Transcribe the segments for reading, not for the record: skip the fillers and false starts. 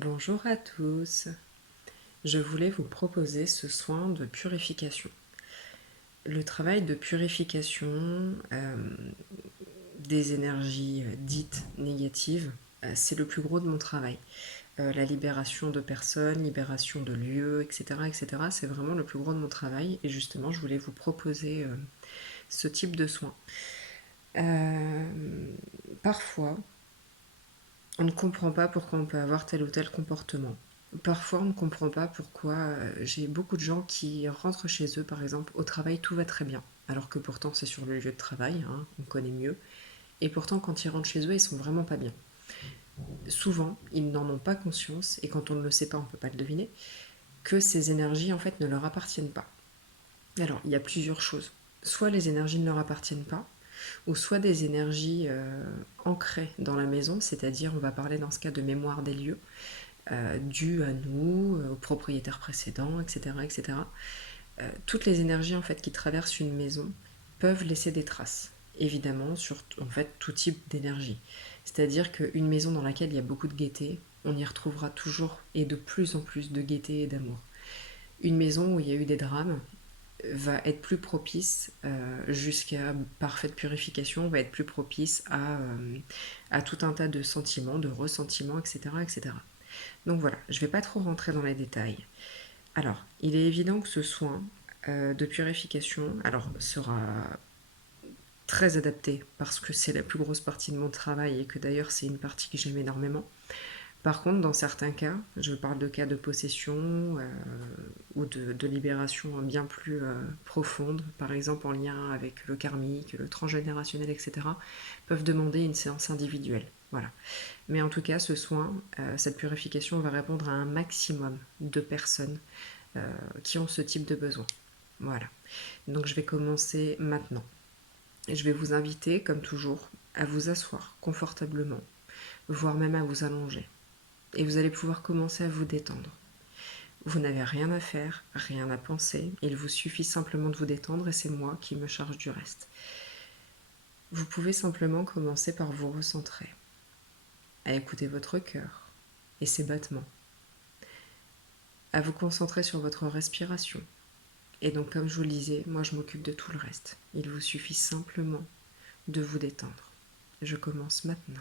Bonjour à tous, je voulais vous proposer ce soin de purification. Le travail de purification des énergies dites négatives, c'est le plus gros de mon travail. La libération de personnes, libération de lieux, etc., etc., c'est vraiment le plus gros de mon travail et justement je voulais vous proposer ce type de soin. Parfois, on ne comprend pas pourquoi on peut avoir tel ou tel comportement. Parfois, on ne comprend pas pourquoi j'ai beaucoup de gens qui rentrent chez eux, par exemple, au travail, tout va très bien. Alors que pourtant, c'est sur le lieu de travail, hein, on connaît mieux. Et pourtant, quand ils rentrent chez eux, ils sont vraiment pas bien. Souvent, ils n'en ont pas conscience, et quand on ne le sait pas, on ne peut pas le deviner, que ces énergies, en fait, ne leur appartiennent pas. Alors, il y a plusieurs choses. Soit les énergies ne leur appartiennent pas, ou soit des énergies ancrées dans la maison, c'est-à-dire, on va parler dans ce cas de mémoire des lieux, dû à nous, aux propriétaires précédents, etc. etc. Toutes les énergies en fait, qui traversent une maison peuvent laisser des traces, évidemment, sur en fait, tout type d'énergie. C'est-à-dire qu'une maison dans laquelle il y a beaucoup de gaieté, on y retrouvera toujours et de plus en plus de gaieté et d'amour. Une maison où il y a eu des drames va être plus propice, jusqu'à parfaite purification, va être plus propice à tout un tas de sentiments, de ressentiments, etc. etc. Donc voilà, je ne vais pas trop rentrer dans les détails. Alors, il est évident que ce soin de purification sera très adapté parce que c'est la plus grosse partie de mon travail et que d'ailleurs c'est une partie que j'aime énormément. Par contre, dans certains cas, je parle de cas de possession ou de libération bien plus profonde, par exemple en lien avec le karmique, le transgénérationnel, etc., peuvent demander une séance individuelle. Voilà. Mais en tout cas, ce soin, cette purification va répondre à un maximum de personnes qui ont ce type de besoin. Voilà. Donc je vais commencer maintenant. Je vais vous inviter, comme toujours, à vous asseoir confortablement, voire même à vous allonger. Et vous allez pouvoir commencer à vous détendre. Vous n'avez rien à faire, rien à penser, il vous suffit simplement de vous détendre et c'est moi qui me charge du reste. Vous pouvez simplement commencer par vous recentrer, à écouter votre cœur et ses battements, à vous concentrer sur votre respiration. Et donc, comme je vous le disais, moi je m'occupe de tout le reste. Il vous suffit simplement de vous détendre. Je commence maintenant.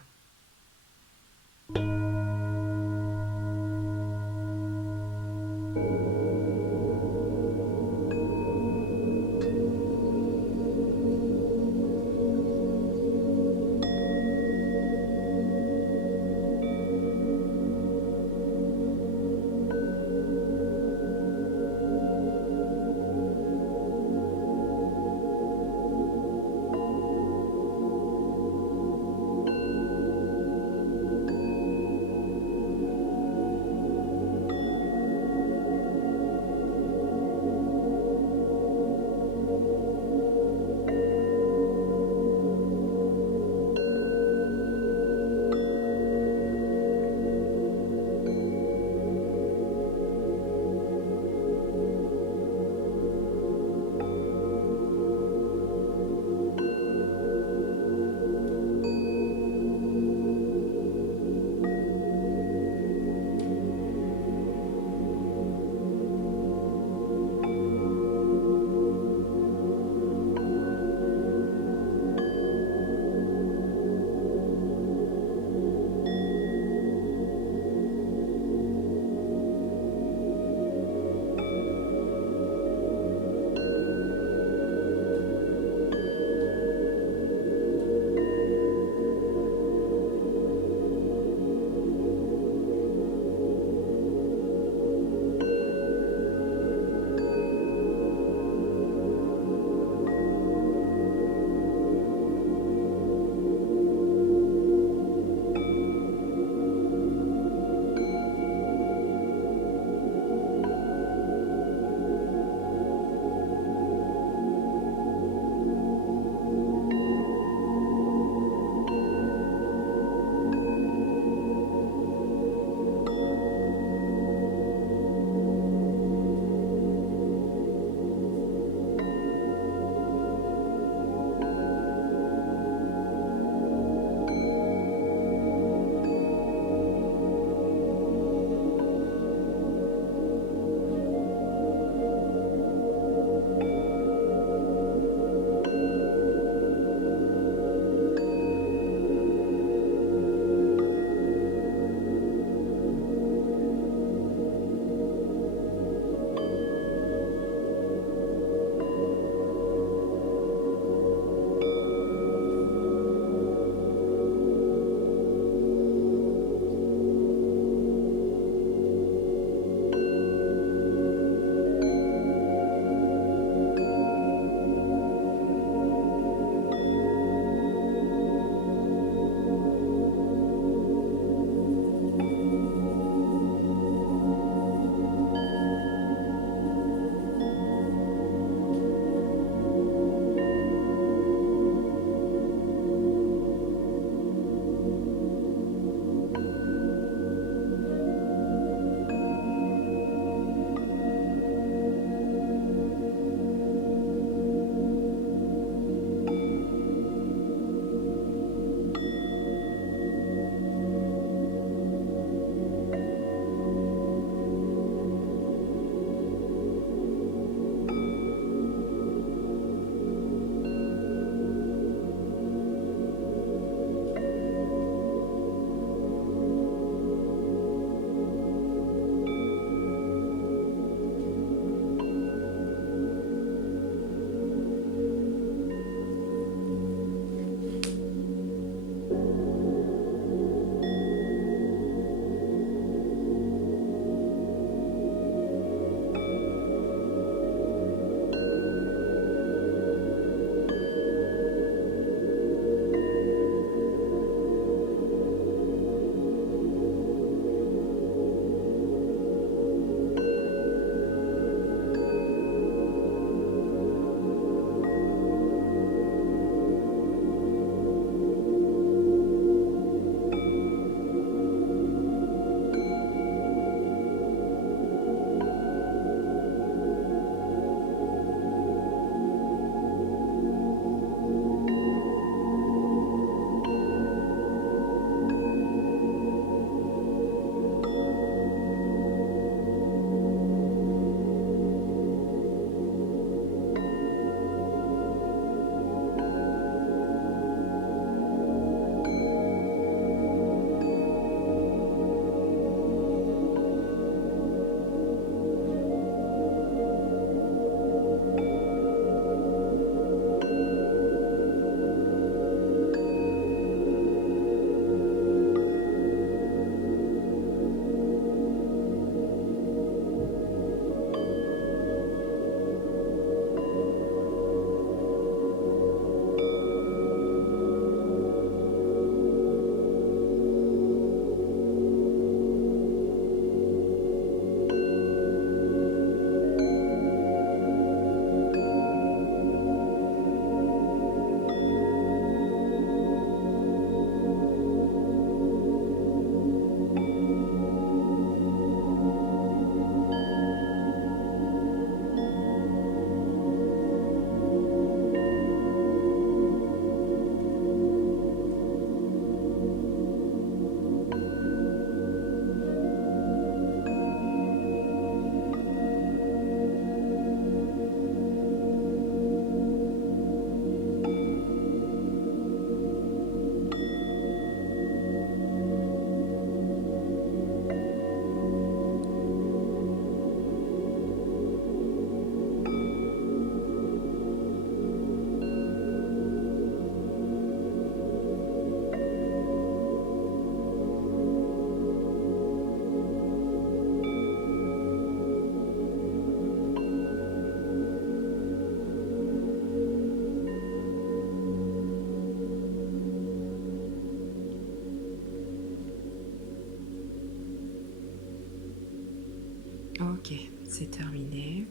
Ok, c'est terminé.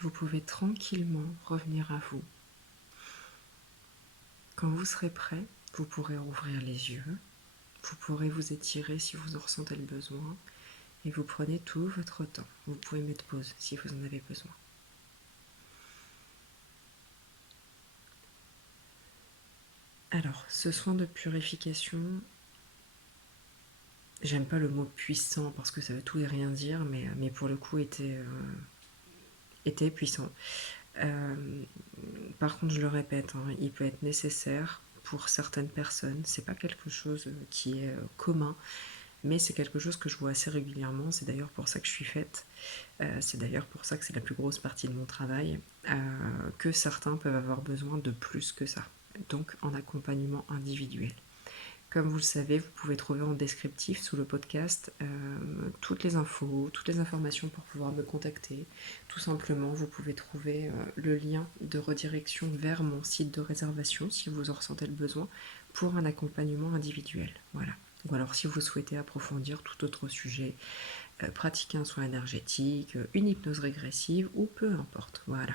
Vous pouvez tranquillement revenir à vous. Quand vous serez prêt, vous pourrez rouvrir les yeux. Vous pourrez vous étirer si vous en ressentez le besoin. Et vous prenez tout votre temps. Vous pouvez mettre pause si vous en avez besoin. Alors, ce soin de purification, j'aime pas le mot puissant parce que ça veut tout et rien dire, mais pour le coup était puissant. Euh, Par contre, je le répète, hein, il peut être nécessaire pour certaines personnes. C'est pas quelque chose qui est commun, mais c'est quelque chose que je vois assez régulièrement. C'est d'ailleurs pour ça que je suis faite. C'est d'ailleurs pour ça que c'est la plus grosse partie de mon travail, que certains peuvent avoir besoin de plus que ça. Donc en accompagnement individuel. Comme vous le savez, vous pouvez trouver en descriptif sous le podcast toutes les infos, toutes les informations pour pouvoir me contacter. Tout simplement, vous pouvez trouver le lien de redirection vers mon site de réservation si vous en ressentez le besoin pour un accompagnement individuel. Voilà. Ou alors si vous souhaitez approfondir tout autre sujet, pratiquer un soin énergétique, une hypnose régressive ou peu importe. Voilà.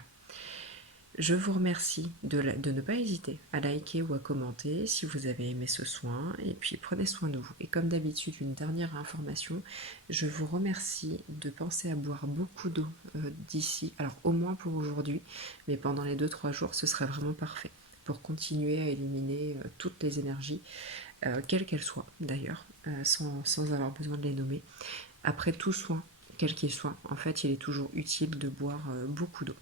Je vous remercie de ne pas hésiter à liker ou à commenter si vous avez aimé ce soin et puis prenez soin de vous. Et comme d'habitude, une dernière information, je vous remercie de penser à boire beaucoup d'eau d'ici, alors au moins pour aujourd'hui, mais pendant les 2-3 jours, ce serait vraiment parfait pour continuer à éliminer toutes les énergies, quelles qu'elles soient d'ailleurs, sans avoir besoin de les nommer. Après tout soin, quel qu'il soit, en fait, il est toujours utile de boire beaucoup d'eau,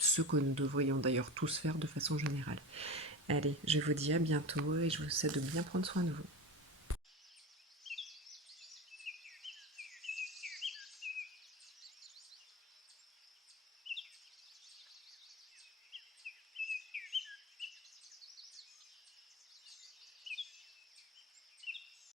ce que nous devrions d'ailleurs tous faire de façon générale. Allez, je vous dis à bientôt et je vous souhaite de bien prendre soin de vous.